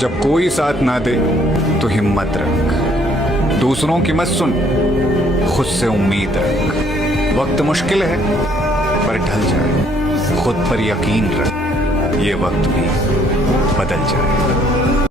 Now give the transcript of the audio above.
जब कोई साथ ना दे तो हिम्मत रख, दूसरों की मत सुन, खुद से उम्मीद रख। वक्त मुश्किल है पर ढल जाए, खुद पर यकीन रख, ये वक्त भी बदल जाए।